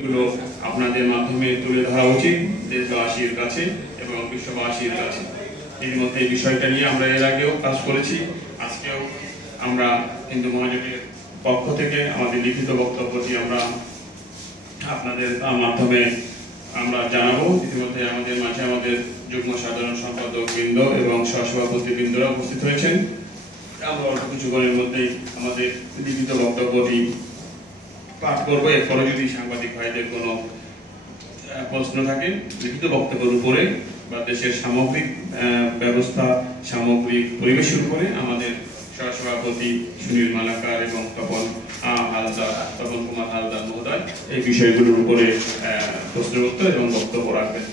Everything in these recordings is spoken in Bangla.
এগুলো আপনাদের মাধ্যমে তুলে ধরা উচিত দেশবাসীর কাছে এবং বিশ্ববাসীর কাছে। এর মধ্যে এই বিষয়টা নিয়ে আমরা এর আগেও কাজ করেছি। আজকেও আমরা হিন্দু মহাজোটের পক্ষ থেকে আমাদের লিখিত বক্তব্যটি আমরা আপনাদের মাধ্যমে আমরা জানাবো। ইতিমধ্যে আমাদের মাঝে আমাদের যুগ্ম সাধারণ সম্পাদক বৃন্দ এবং সহসভাপতি বৃন্দরা উপস্থিত হয়েছেন। আমরা অল্প কিছুক্ষণের মধ্যেই আমাদের লিখিত বক্তব্যটি পাঠ করবো। এরপরে যদি সাংবাদিক ভাইদের কোনো প্রশ্ন থাকে লিখিত বক্তব্যের উপরে বা দেশের সামগ্রিক ব্যবস্থা সামগ্রিক পরিবেশের উপরে আমাদের সহসভাপতি সুনীল মালাকার এবং তপন কুমার হালদার মহোদয় এই বিষয়গুলোর উপরে প্রশ্নের উত্তর এবং বক্তব্য রাখবেন।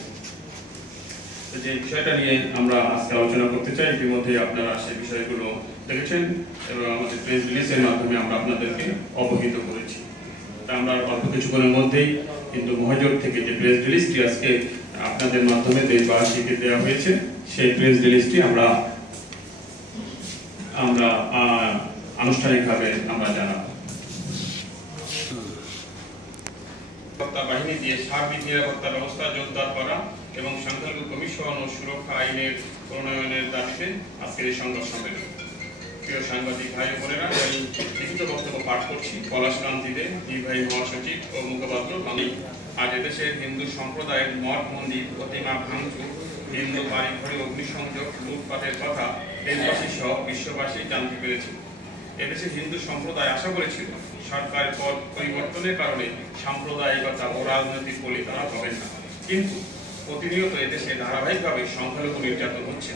যে বিষয়টা নিয়ে আমরা আজকে আলোচনা করতে চাই, ইতিমধ্যে আপনারা সেই বিষয়গুলো দেখেছেন এবং আমাদের প্রেস রিলিজের মাধ্যমে আমরা আপনাদেরকে অবহিত করেছি। আমরা অল্প কিছুক্ষণের মধ্যেই কিন্তু মহাজোট থেকে যে প্রেস রিলিজটি আজকে আপনাদের মাধ্যমে দেশবাসীকে দেওয়া হয়েছে সেই প্রেস রিলিজটি আমরা আনুষ্ঠানিকভাবে আমরা জানাবো। নিরাপত্তা বাহিনী দিয়ে সার্বিক নিরাপত্তা ব্যবস্থা জোরদার করা এবং সংখ্যালঘু কমিশন ও সুরক্ষা আইনের প্রণয়নের দাবিতে আজকের এই সংবাদ সম্মেলন। প্রিয় সাংবাদিক ভাই ও বোনেরা, আমি লিখিত বক্তব্য পাঠ করছি। পলাশকান্তি দে, নির্বাহী মহাসচিব ও মুখপাত্র। আজ এদেশের হিন্দু সম্প্রদায়ের মঠ মন্দির প্রতিমা ভাঙচুর, হিন্দু বাড়ি ঘরে অগ্নিসংযোগ লুটপাটের কথা দেশবাসী সহ বিশ্ববাসী জানতে পেরেছে। এদেশের হিন্দু সম্প্রদায় আশা করেছিল সরকারের পদ পরিবর্তনের কারণে সাম্প্রদায়িকতা ও রাজনৈতিক বলি তারা হবেন না, কিন্তু প্রতিনিয়ত এদেশে ধারাবাহিকভাবে সংখ্যালঘু নির্যাতন হচ্ছে।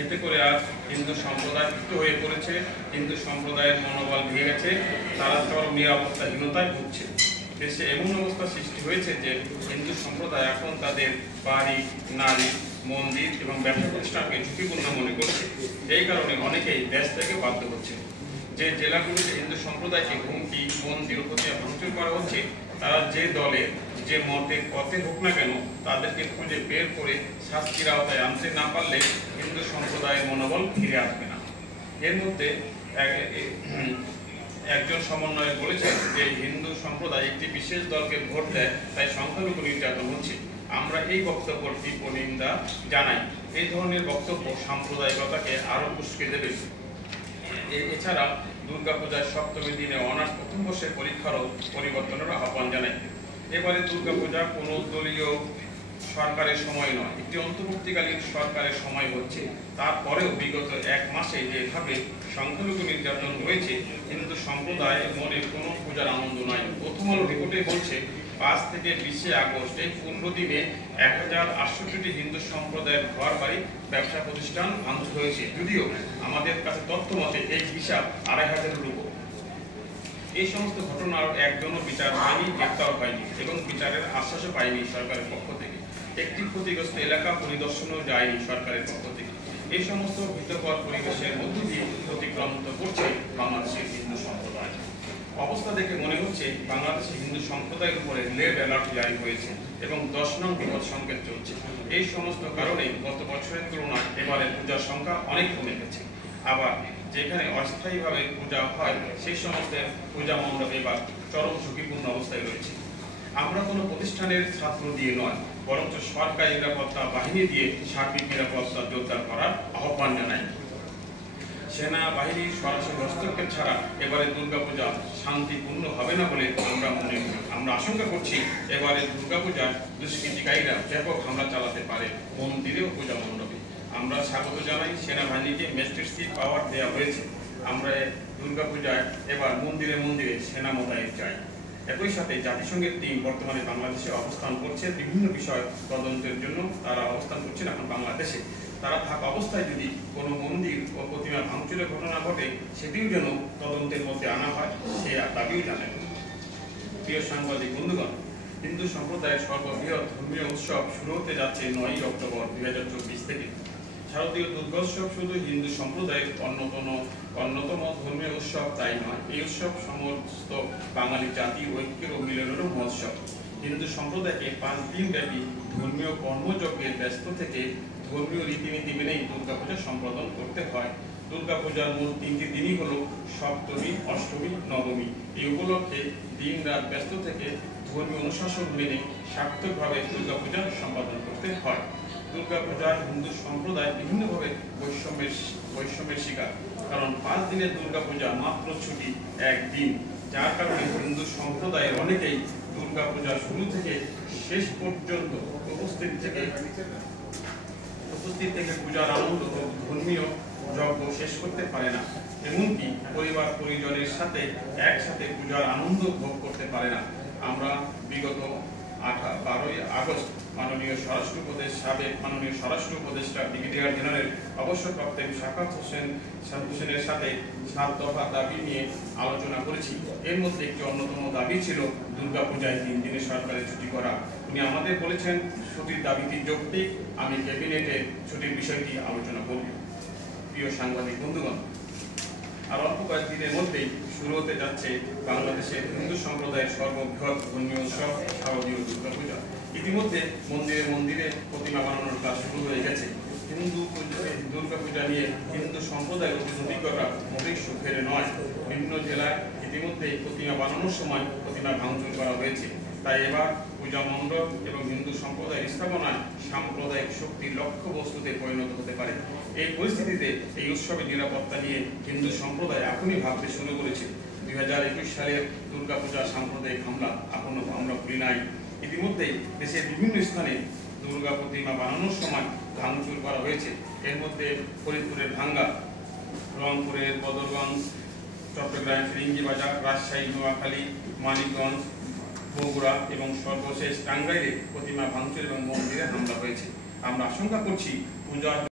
এতে করে আজ হিন্দু সম্প্রদায় ভীত হয়ে পড়েছে, হিন্দু সম্প্রদায়ের মনোবল ভেঙে গেছে, তারা চরম নিরাপত্তাহীনতায় ভুগছে। দেশে এমন অবস্থা সৃষ্টি হয়েছে যে হিন্দু সম্প্রদায় এখন তাদের বাড়ি, নারী, মন্দির এবং ব্যবসা প্রতিষ্ঠানকে ঝুঁকিপূর্ণ মনে করছে। এই কারণে অনেকেই দেশ থেকে বাধ্য হচ্ছে। যে জেলাগুলিতে হিন্দু সম্প্রদায়কে হুমকি, মন্দির প্রতি ভাঙচুর করা হচ্ছে, তারা যে দলে যে মতের পথে হোক না কেন তাদেরকে খুঁজে বের করে শাস্তির আওতায় আনতে না পারলে হিন্দু সম্প্রদায়ের মনোবল ফিরে আসবে না। এর মধ্যে একজন সমন্বয়ক বলেছেন যে হিন্দু সম্প্রদায় একটি বিশেষ দলকে ভোট দেয়, তাই সংখ্যালঘু নির্যাতন হচ্ছে। আমরা এই বক্তব্যটি নিন্দা জানাই। এই ধরনের বক্তব্য সাম্প্রদায়িকতাকে আরো উস্কে দেবে। এছাড়া দুর্গাপূজার সপ্তমী দিনে অনার্স প্রথম বর্ষের পরীক্ষারও পরিবর্তনের আহ্বান জানাই। এবারে দুর্গাপূজা কোনো দলীয় সরকারের সময় নয়, একটি অন্তর্বর্তীকালীন সরকারের সময় হচ্ছে। তারপরেও বিগত এক মাসে যেভাবে সংখ্যালঘু নির্যাতন হয়েছে, হিন্দু সম্প্রদায় মনে কোনো পূজার আনন্দ নয়। প্রথম আলো রিপোর্টে বলছে 5 থেকে 20 আগস্ট এই 15 দিনে 1068টি হিন্দু সম্প্রদায়ের ঘর বাড়ি, ব্যবসা প্রতিষ্ঠান ভাঙচুর হয়েছে। যদিও আমাদের কাছে তথ্য মতে এই হিসাব 2500-এর উপর। এই সমস্ত ঘটনার একজনও বিচার হয়নি, গ্রেপ্তার হয়নি এবং বিচারের আশ্বাসও পায়নি সরকারের পক্ষ থেকে। একটি ক্ষতিগ্রস্ত এলাকা পরিদর্শনও যায়নি সরকারের পক্ষ থেকে। এই সমস্ত ভীতকর পরিবেশের মধ্য দিয়ে অতিক্রান্ত করছে বাংলাদেশের হিন্দু সম্প্রদায়। অবস্থা দেখে মনে হচ্ছে বাংলাদেশের হিন্দু সম্প্রদায়ের উপরে রেড অ্যালার্ট জারি হয়েছে এবং 10 নং বিপদ সংকেত চলছে। এই সমস্ত কারণে গত বছরের তুলনায় এবারে পূজার সংখ্যা অনেক কমে গেছে। আবার যেখানে অস্থায়ীভাবে পূজা হয় সেই সমস্ত পূজা মণ্ডপ এবার চরম ঝুঁকিপূর্ণ অবস্থায় রয়েছে। আমরা কোনো প্রতিষ্ঠানের ছাত্র দিয়ে নয়, বরঞ্চ সরকারি নিরাপত্তা বাহিনী দিয়ে সার্বিক নিরাপত্তা জোরদার করার আহ্বান জানাই। সেনাবাহিনীর সরাসরি হস্তক্ষেপ ছাড়া এবারে দুর্গাপূজা শান্তিপূর্ণ হবে না বলে আমরা মনে করি। আমরা আশঙ্কা করছি এবারে দুর্গাপূজার দুষ্কৃতিকারীরা ব্যাপক হামলা চালাতে পারে মন্দিরে ও পূজা মণ্ডপে। আমরা স্বাগত জানাই সেনাবাহিনীকে ম্যাজিস্ট্রেসি পাওয়ার দেওয়া হয়েছে। আমরা দুর্গাপূজায় এবার মন্দিরে মন্দিরে সেনা মোতায়েন চাই। একই সাথে জাতিসংঘের টিম বর্তমানে বাংলাদেশে অবস্থান করছে বিভিন্ন বিষয় তদন্তের জন্য। তারা অবস্থান করছেন এখন বাংলাদেশে। তারা থাকা অবস্থায় যদি কোনো মন্দির ও প্রতিমা ভাঙচুরের ঘটনা ঘটে সেটিও যেন তদন্তের মধ্যে আনা হয় সে দাবিও জানায়। প্রিয় সাংবাদিক বন্ধুগণ, হিন্দু সম্প্রদায়ের সর্ববৃহৎ ধর্মীয় উৎসব শুরু হতে যাচ্ছে 9 অক্টোবর 2024 থেকে। শারদীয় দুর্গোৎসব শুধু হিন্দু সম্প্রদায়ের অন্যতম ধর্মীয় উৎসব তাই নয়, এই উৎসব সমস্ত বাঙালি জাতি ঐক্যের ও মিলনেরও মহোৎসব। হিন্দু সম্প্রদায়কে 5 দিন ব্যাপী ধর্মীয় কর্মযজ্ঞের ব্যস্ত থেকে ধর্মীয় রীতিনীতি মেনেই দুর্গাপূজা সম্পাদন করতে হয়। দুর্গাপূজার মূল 3টি দিনই হলো সপ্তমী, অষ্টমী, নবমী। এই উপলক্ষে দিন রাত ব্যস্ত থেকে ধর্মীয় অনুশাসন মেনে সার্থকভাবে দুর্গাপূজা সম্পাদন করতে হয়। দুর্গাপূজায় হিন্দু সম্প্রদায় বিভিন্নভাবে বৈষম্যের শিকার, কারণ 5 দিনের দুর্গাপূজা মাত্র ছুটি 1 দিন, যার কারণে হিন্দু সম্প্রদায়ের অনেকেই দুর্গাপূজা শুরু থেকে শেষ পর্যন্ত উপস্থিত থেকে পূজার আনন্দ ও ধর্মীয় যজ্ঞ শেষ করতে পারে না। এমনকি পরিবার পরিজনের সাথে একসাথে পূজার আনন্দ ভোগ করতে পারে না। আমরা বিগত 12ই আগস্ট সাবেক মাননীয় স্বরাষ্ট্র উপদেষ্টা ব্রিগেডিয়ার জেনারেল অবসরপ্রাপ্ত শাখাত হোসেনের সাথে 7 দফা দাবি নিয়ে আলোচনা করেছি। এর মধ্যে একটি অন্যতম দাবি ছিল দুর্গাপূজায় 3 দিনের সরকারি ছুটি করা। উনি আমাদের বলেছেন ছুটির দাবিটি যৌক্তিক, আমি ক্যাবিনেটে ছুটির বিষয়টি আলোচনা করব। প্রিয় সাংবাদিক বন্ধুগণ, আর অল্প কয়েকদিনের মধ্যেই শুরু হতে যাচ্ছে বাংলাদেশের হিন্দু সম্প্রদায়ের সর্ববৃহৎ ধর্মীয় উৎসব শারদীয় দুর্গাপূজা। ইতিমধ্যে মন্দিরে মন্দিরে প্রতিমা বানানোর কাজ শুরু হয়ে গেছে। দুর্গাপূজা নিয়ে হিন্দু সম্প্রদায়ের অভিজ্ঞতা মোটেই সুখের নয়। বিভিন্ন জেলায় ইতিমধ্যে প্রতিমা বানানোর সময় প্রতিমা ভাঙচুর করা হয়েছে। তাই এবার পূজা মণ্ডপ এবং হিন্দু সম্প্রদায়ের স্থাপনায় সাম্প্রদায়িক শক্তির লক্ষ্যবস্তুতে পরিণত হতে পারে। এই পরিস্থিতিতে এই উৎসবের নিরাপত্তা নিয়ে হিন্দু সম্প্রদায় এখনই ভাবতে শুরু করেছে। 2021 সালের দুর্গাপূজা সাম্প্রদায়িক হামলা এখনো আমরা ভুলি নাই। ইতিমধ্যেই দেশের বিভিন্ন স্থানে দুর্গা প্রতিমা বানানোর সময় ভাঙচুর করা হয়েছে। এর মধ্যে ফরিদপুরের ভাঙ্গা, রংপুরের বদরগঞ্জ, চট্টগ্রাম ফিরিঙ্গিবাজার, রাজশাহী, নোয়াখালী, মানিকগঞ্জ, বগুড়া এবং সর্বশেষ টাঙ্গাইলে প্রতিমা ভাঙচুর এবং মন্দিরে হামলা হয়েছে। আমরা আশঙ্কা করছি পূজার